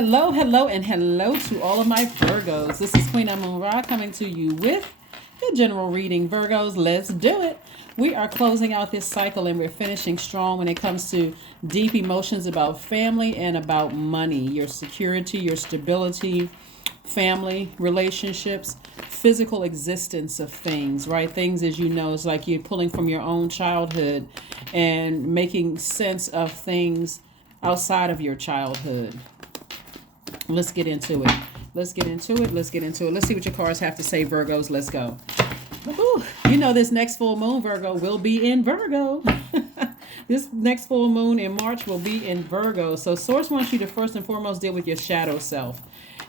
Hello, hello, and hello to all of my Virgos. This is Queen Amun Ra coming to you with the general reading. Virgos, let's do it. We are closing out this cycle and we're finishing strong when it comes to deep emotions about family and about money, your security, your stability, family, relationships, physical existence of things, right? Things, as you know, is like you're pulling from your own childhood and making sense of things outside of your childhood. Let's get into it. Let's get into it. Let's get into it. Let's see what your cards have to say, Virgos. Let's go. Woo. You know, this next full moon, Virgo, will be in Virgo. This next full moon in March will be in Virgo. So Source wants you to first and foremost deal with your shadow self.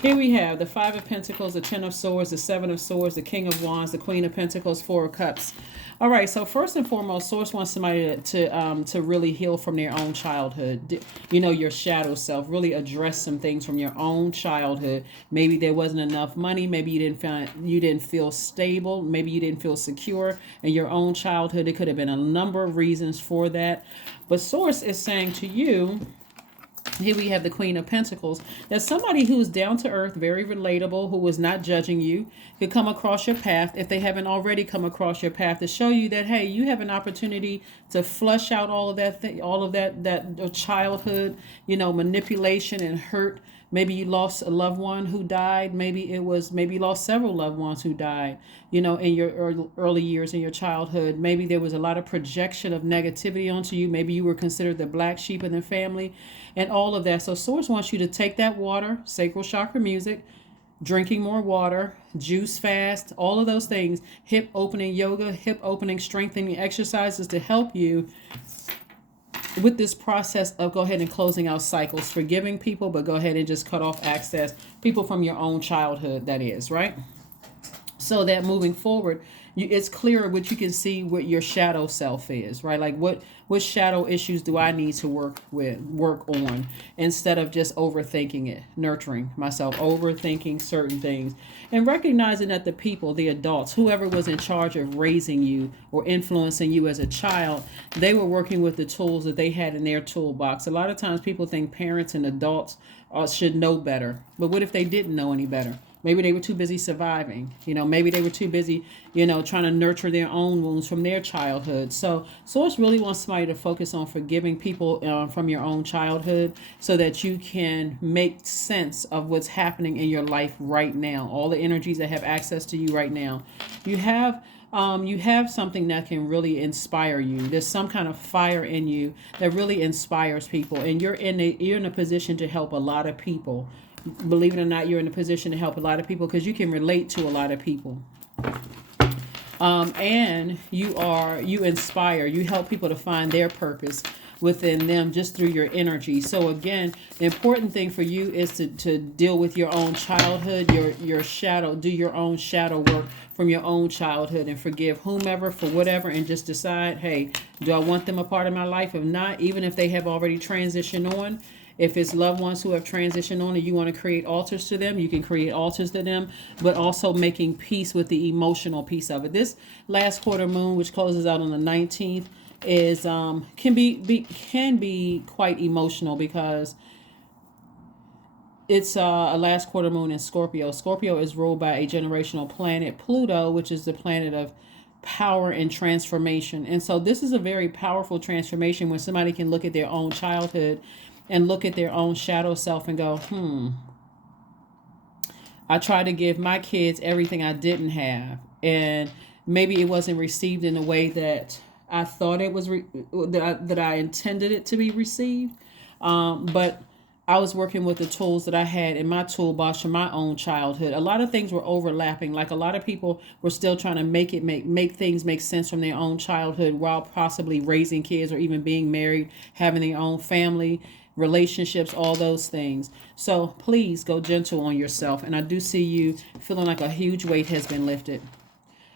Here we have the Five of Pentacles, the Ten of Swords, the Seven of Swords, the King of Wands, the Queen of Pentacles, Four of Cups. All right, so first and foremost, Source wants somebody to really heal from their own childhood. You know, your shadow self. Really address some things from your own childhood. Maybe there wasn't enough money. Maybe you didn't feel stable. Maybe you didn't feel secure in your own childhood. It could have been a number of reasons for that. But Source is saying to you, here we have the Queen of Pentacles. That somebody who's down to earth, very relatable, who is not judging you, could come across your path, if they haven't already come across your path, to show you that, hey, you have an opportunity to flush out all of that childhood, manipulation and hurt. Maybe you lost a loved one who died. Maybe you lost several loved ones who died, in your early years in your childhood. Maybe there was a lot of projection of negativity onto you. Maybe you were considered the black sheep in the family and all of that. So Source wants you to take that water, sacral chakra music, drinking more water, juice fast, all of those things, hip opening yoga, hip opening strengthening exercises to help you with this process of go ahead and closing out cycles, forgiving people, but go ahead and just cut off access, people from your own childhood, that is, right? So that moving forward, it's clearer what you can see what your shadow self is, right? Like what shadow issues do I need to work on, instead of just overthinking it, nurturing myself, overthinking certain things, and recognizing that the people, the adults, whoever was in charge of raising you or influencing you as a child, they were working with the tools that they had in their toolbox. A lot of times people think parents and adults should know better, but what if they didn't know any better? Maybe they were too busy surviving. Maybe they were too busy, trying to nurture their own wounds from their childhood. So Source really wants somebody to focus on forgiving people from your own childhood, so that you can make sense of what's happening in your life right now. All the energies that have access to you right now. You have something that can really inspire you. There's some kind of fire in you that really inspires people, and you're in a position to help a lot of people. Believe it or not, you're in a position to help a lot of people because you can relate to a lot of people. And you inspire, you help people to find their purpose within them just through your energy. So again, the important thing for you is to deal with your own childhood, your shadow, do your own shadow work from your own childhood, and forgive whomever for whatever, and just decide, hey, do I want them a part of my life? If not, even if they have already transitioned on, if it's loved ones who have transitioned on and you want to create altars to them, you can create altars to them, but also making peace with the emotional piece of it. This last quarter moon, which closes out on the 19th, is can be quite emotional, because it's a last quarter moon in Scorpio. Scorpio is ruled by a generational planet, Pluto, which is the planet of power and transformation. And so this is a very powerful transformation when somebody can look at their own childhood and look at their own shadow self and go, I tried to give my kids everything I didn't have, and maybe it wasn't received in the way that I thought it was, that I intended it to be received. But I was working with the tools that I had in my toolbox from my own childhood. A lot of things were overlapping. Like a lot of people were still trying to make things make sense from their own childhood, while possibly raising kids or even being married, having their own family, relationships, all those things. So please go gentle on yourself. And I do see you feeling like a huge weight has been lifted.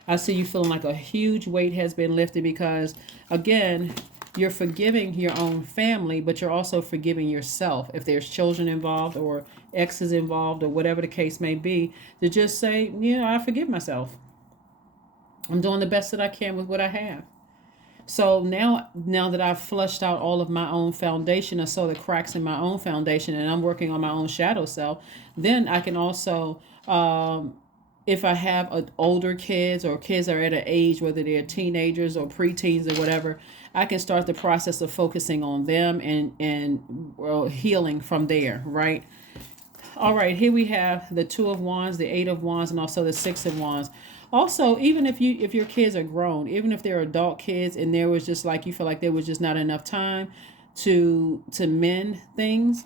I see you feeling like a huge weight has been lifted, because again, you're forgiving your own family, but you're also forgiving yourself. If there's children involved or exes involved or whatever the case may be, to just say, I forgive myself. I'm doing the best that I can with what I have. So now that I've flushed out all of my own foundation, I saw the cracks in my own foundation, and I'm working on my own shadow self, then I can also, if I have older kids or kids that are at an age, whether they're teenagers or preteens or whatever, I can start the process of focusing on them and well, healing from there, right? All right, here we have the Two of Wands, the Eight of Wands, and also the Six of Wands. Also, even if your kids are grown, even if they're adult kids, and there was just like you feel like there was just not enough time to mend things,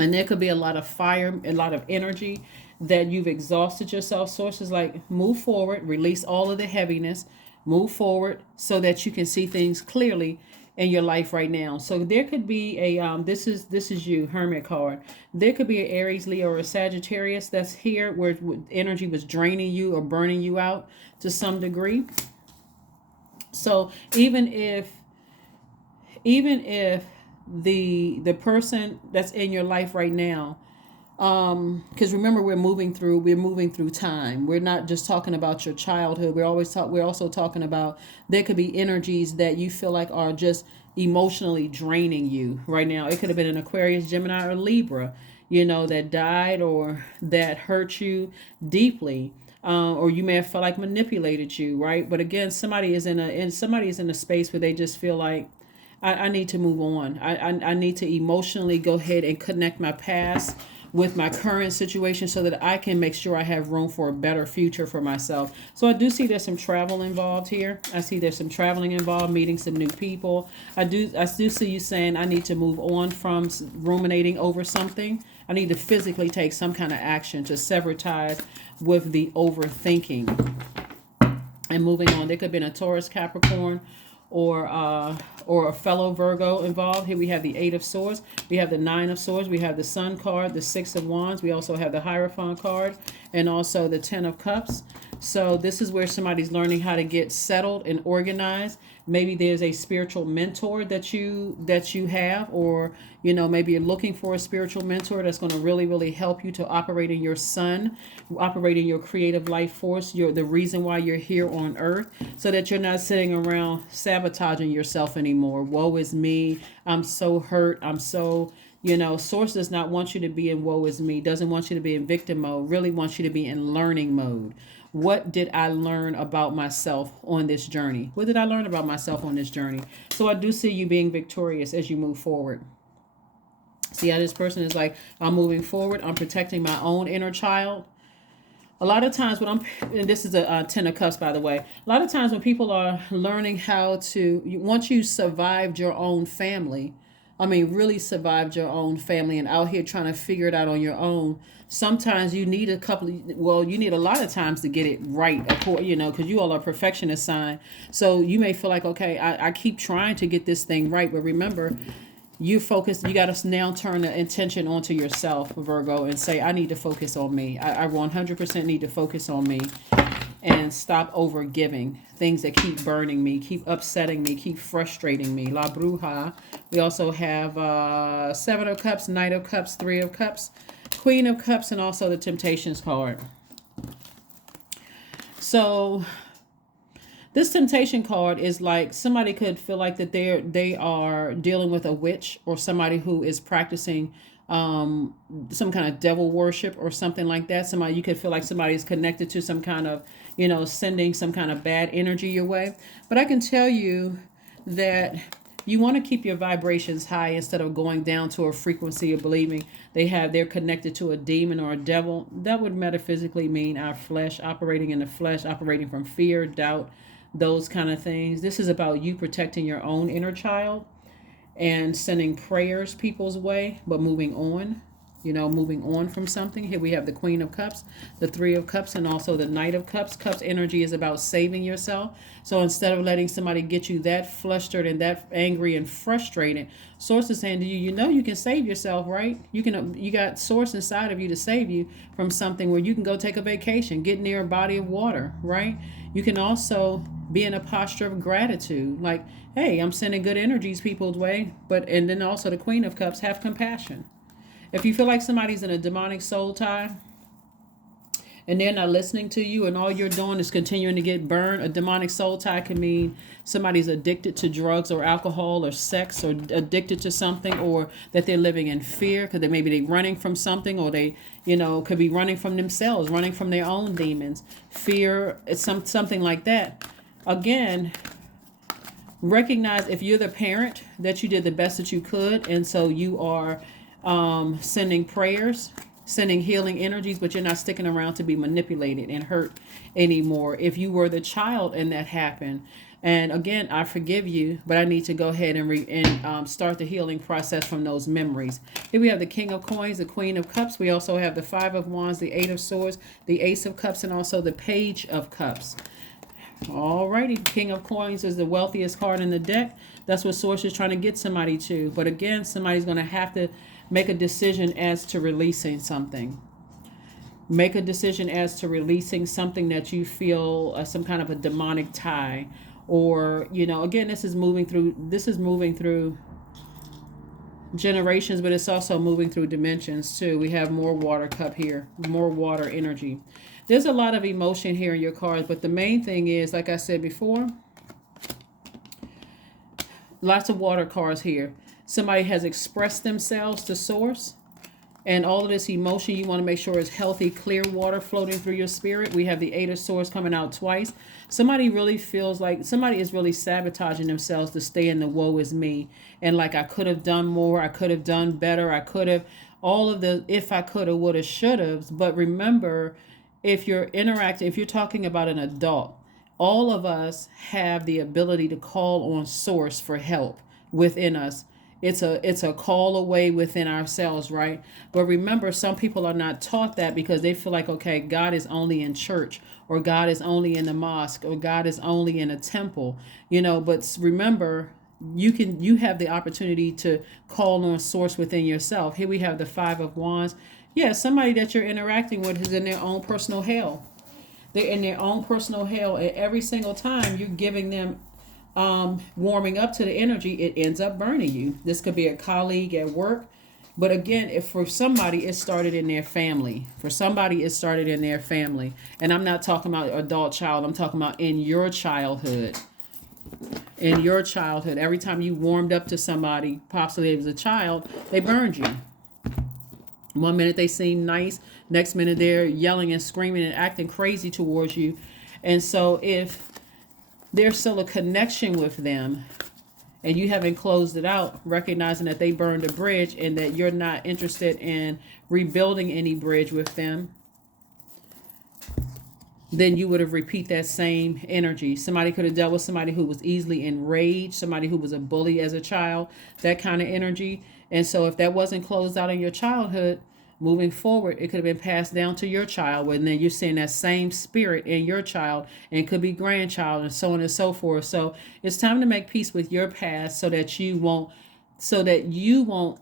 and there could be a lot of fire, a lot of energy that you've exhausted yourself. Sources like move forward, release all of the heaviness, move forward so that you can see things clearly in your life right now. So there could be a this is you, Hermit card. There could be an Aries, Leo, or a Sagittarius that's here where energy was draining you or burning you out to some degree. So even if the person that's in your life right now, because remember we're moving through time. We're not just talking about your childhood. We're also talking about, there could be energies that you feel like are just emotionally draining you right now. It could have been an Aquarius, Gemini, or Libra, that died or that hurt you deeply. Or you may have felt like manipulated you, right? But again, somebody is in a space where they just feel like, I need to move on. I need to emotionally go ahead and connect my past with my current situation so that I can make sure I have room for a better future for myself. So I do see there's some travel involved here. I see there's some traveling involved, meeting some new people. I do see you saying I need to move on from ruminating over something. I need to physically take some kind of action to sever ties with the overthinking and moving on. There could have been a Taurus, Capricorn, or a fellow Virgo involved. Here we have the Eight of Swords. We have the Nine of Swords. We have the Sun card, the Six of Wands. We also have the Hierophant card and also the Ten of Cups. So this is where somebody's learning how to get settled and organized. Maybe there's a spiritual mentor that you have, or maybe you're looking for a spiritual mentor that's going to really, really help you to operate in your sun, operate in your creative life force, the reason why you're here on earth, so that you're not sitting around sabotaging yourself anymore. Woe is me. I'm so hurt. I'm so, Source does not want you to be in woe is me, doesn't want you to be in victim mode, really wants you to be in learning mode. What did I learn about myself on this journey? What did I learn about myself on this journey? So I do see you being victorious as you move forward. See how this person is like, I'm moving forward. I'm protecting my own inner child. A lot of times and this is a Ten of Cups, by the way. A lot of times when people are learning how to, once you survived your own family, really survived your own family and out here trying to figure it out on your own, sometimes you need you need a lot of times to get it right, because you all are perfectionist sign. So you may feel like, okay, I keep trying to get this thing right. But remember, you got to now turn the intention onto yourself, Virgo, and say, I need to focus on me. I 100% need to focus on me and stop over giving things that keep burning me, keep upsetting me, keep frustrating me. La Bruja. We also have Seven of Cups, Knight of Cups, Three of Cups, Queen of Cups, and also the Temptations card. So this Temptation card is like somebody could feel like that they are dealing with a witch or somebody who is practicing some kind of devil worship or something like that. You could feel like somebody's connected to some kind of, sending some kind of bad energy your way. But I can tell you that you want to keep your vibrations high instead of going down to a frequency of believing they're connected to a demon or a devil. That would metaphysically mean our flesh, operating in the flesh, operating from fear, doubt, those kind of things. This is about you protecting your own inner child and sending prayers people's way, but moving on from something. Here we have the Queen of Cups, the Three of Cups, and also the Knight of Cups. Cups energy is about saving yourself. So instead of letting somebody get you that flustered and that angry and frustrated, Source is saying to you, you can save yourself, right? You got Source inside of you to save you from something where you can go take a vacation, get near a body of water, right? You can also be in a posture of gratitude, like, hey, I'm sending good energies people's way, and then also the Queen of Cups, have compassion. If you feel like somebody's in a demonic soul tie, and they're not listening to you, and all you're doing is continuing to get burned. A demonic soul tie can mean somebody's addicted to drugs or alcohol or sex, or addicted to something, or that they're living in fear because maybe they're running from something, or they, could be running from themselves, running from their own demons. Fear, it's something like that. Again, recognize if you're the parent that you did the best that you could, and so you are sending prayers, sending healing energies, but you're not sticking around to be manipulated and hurt anymore. If you were the child and that happened, and again, I forgive you, but I need to go ahead and start the healing process from those memories. Here we have the King of Coins, the Queen of Cups. We also have the Five of Wands, the Eight of Swords, the Ace of Cups, and also the Page of Cups. Alrighty, King of Coins is the wealthiest card in the deck. That's what Source is trying to get somebody to. But again, somebody's going to have to make a decision as to releasing something. Make a decision as to releasing something that you feel some kind of a demonic tie. Or, again, this is moving through generations, but it's also moving through dimensions too. We have more water cup here, more water energy. There's a lot of emotion here in your cards, but the main thing is, like I said before, lots of water cards here. Somebody has expressed themselves to Source, and all of this emotion you want to make sure is healthy, clear water floating through your spirit. We have the Eight of Swords coming out twice. Somebody really feels like somebody is really sabotaging themselves to stay in the woe is me. And like, I could have done more. I could have done better. I could have, all of the if I could have, would have, should have. But remember, if you're talking about an adult, all of us have the ability to call on Source for help within us. It's a call away within ourselves, right? But remember, some people are not taught that because they feel like, okay, God is only in church, or God is only in the mosque, or God is only in a temple, but remember, you have the opportunity to call on Source within yourself. Here we have the Five of Wands. Yeah, somebody that you're interacting with is in their own personal hell. They're in their own personal hell, and every single time you're giving them warming up to the energy, it ends up burning you. This could be a colleague at work, but again, if for somebody it started in their family. For somebody it started in their family, and I'm not talking about adult child. I'm talking about in your childhood. In your childhood, every time you warmed up to somebody, possibly it was a child, they burned you. One minute they seem nice, next minute they're yelling and screaming and acting crazy towards you. And so if there's still a connection with them and you haven't closed it out, recognizing that they burned a bridge and that you're not interested in rebuilding any bridge with them, then you would have repeat that same energy. Somebody could have dealt with somebody who was easily enraged, somebody who was a bully as a child, that kind of energy. And so if that wasn't closed out in your childhood, moving forward, it could have been passed down to your child, and then you're seeing that same spirit in your child, and it could be grandchild, and so on and so forth. So it's time to make peace with your past so that you won't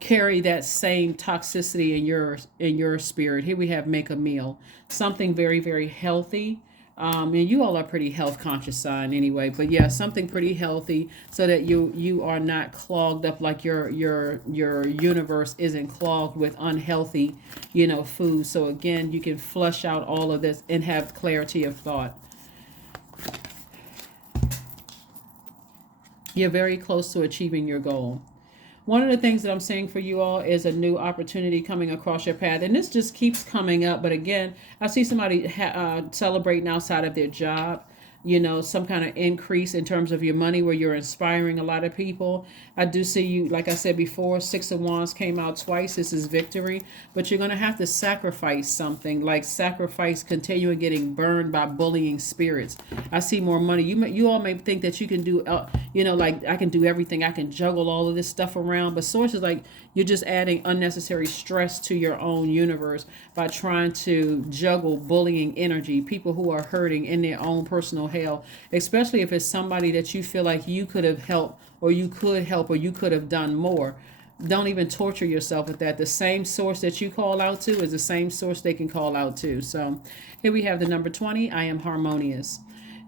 carry that same toxicity in your spirit. Here we have make a meal, something very, very healthy. And you all are pretty health conscious sign anyway, but yeah, something pretty healthy so that you are not clogged up, like your universe isn't clogged with unhealthy, food. So again, you can flush out all of this and have clarity of thought. You're very close to achieving your goal. One of the things that I'm saying for you all is a new opportunity coming across your path. And this just keeps coming up. But again, I see somebody celebrating outside of their job. Some kind of increase in terms of your money where you're inspiring a lot of people. I do see you, like I said before, Six of Wands came out twice. This is victory. But you're going to have to sacrifice something, like sacrifice continuing getting burned by bullying spirits. I see more money. You all may think that you can do, like I can do everything. I can juggle all of this stuff around. But Source is like, you're just adding unnecessary stress to your own universe by trying to juggle bullying energy, people who are hurting in their own personal hell, especially if it's somebody that you feel like you could have helped, or you could help, or you could have done more. Don't even torture yourself with that. The same Source that you call out to is the same Source they can call out to. So here we have the number 20. I am harmonious.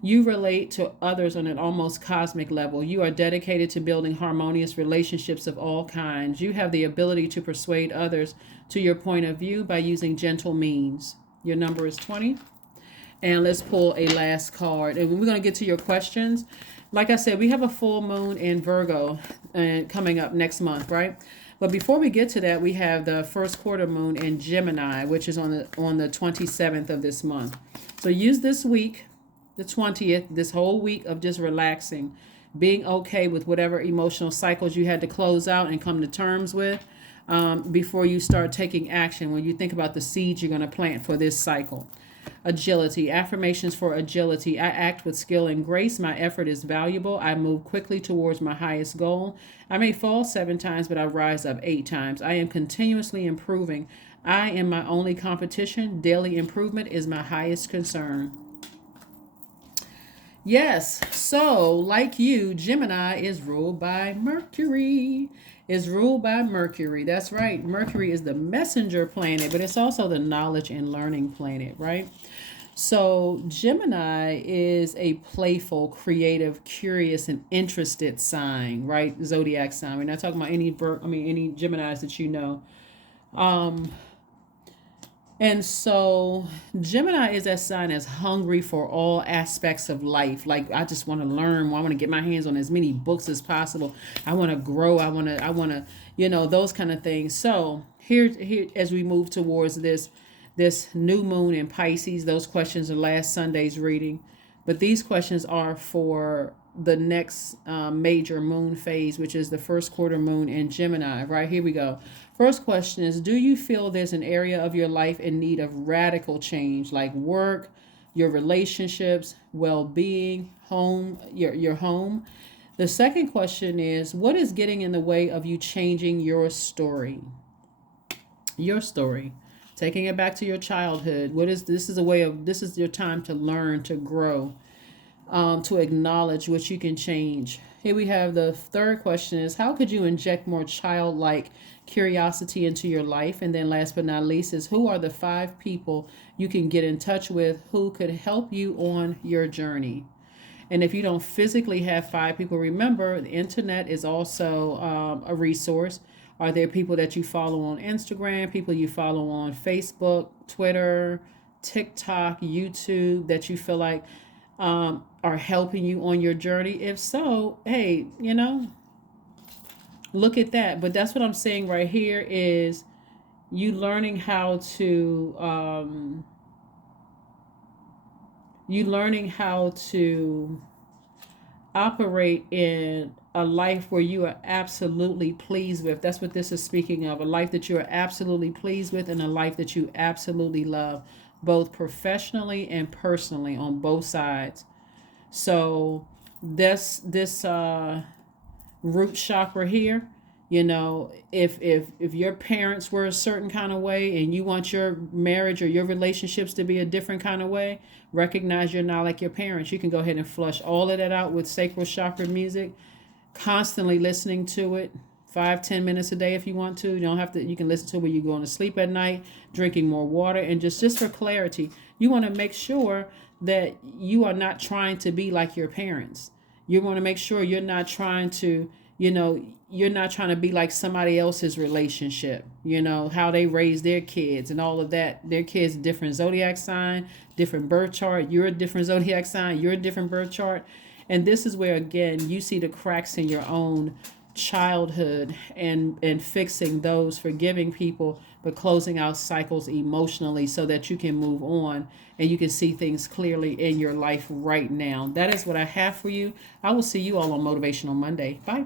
You relate to others on an almost cosmic level. You are dedicated to building harmonious relationships of all kinds. You have the ability to persuade others to your point of view by using gentle means. Your number is 20. And let's pull a last card. And we're going to get to your questions. Like I said, we have a full moon in Virgo and coming up next month, right? But before we get to that, we have the first quarter moon in Gemini, which is on the 27th of this month. So use this week, the 20th, this whole week of just relaxing, being okay with whatever emotional cycles you had to close out and come to terms with before you start taking action when you think about the seeds you're going to plant for this cycle. Agility, affirmations for agility. I act with skill and grace. My effort is valuable. I move quickly towards my highest goal. I may fall 7 times, but I rise up 8 times. I am continuously improving. I am my only competition. Daily improvement is my highest concern. Yes, so like you, Gemini is ruled by Mercury. Is ruled by Mercury. That's right. Mercury is the messenger planet, but it's also the knowledge and learning planet, right? So Gemini is a playful, creative, curious, and interested sign, right? Zodiac sign. We're not talking about any any Geminis that you know. And so Gemini is that sign that's hungry for all aspects of life. Like, I just want to learn. I want to get my hands on as many books as possible. I want to grow. I want to, those kind of things. So here as we move towards this new moon in Pisces, those questions are last Sunday's reading. But these questions are for the next major moon phase, which is the first quarter moon in Gemini. Right, here we go. First question is, do you feel there's an area of your life in need of radical change, like work, your relationships, well-being, home, your home? The second question is, what is getting in the way of you changing your story? Your story. Taking it back to your childhood. This is your time to learn, to grow, to acknowledge what you can change. Here we have the third question is, how could you inject more childlike curiosity into your life? And then last but not least is, who are the 5 people you can get in touch with who could help you on your journey? And if you don't physically have 5 people, remember the internet is also a resource. Are there people that you follow on Instagram, people you follow on Facebook, Twitter, TikTok, YouTube that you feel like are helping you on your journey? If so, hey, look at that. But that's what I'm saying right here is you learning how to operate in a life where you are absolutely pleased with. That's what this is speaking of. A life that you are absolutely pleased with and a life that you absolutely love, both professionally and personally on both sides. So this root chakra here, if your parents were a certain kind of way and you want your marriage or your relationships to be a different kind of way, recognize you're not like your parents. You can go ahead and flush all of that out with sacral chakra music, constantly listening to it 5-10 minutes a day if you want to. You don't have to. You can listen to it when you're going to sleep at night, drinking more water. And just for clarity, you want to make sure that you are not trying to be like your parents. You want to make sure you're not trying to, you're not trying to be like somebody else's relationship, how they raise their kids and all of that. Their kids, different zodiac sign, different birth chart. You're a different zodiac sign. You're a different birth chart. And this is where, again, you see the cracks in your own childhood and fixing those, forgiving people, but closing out cycles emotionally so that you can move on and you can see things clearly in your life right now. That is what I have for you. I will see you all on Motivational Monday. Bye.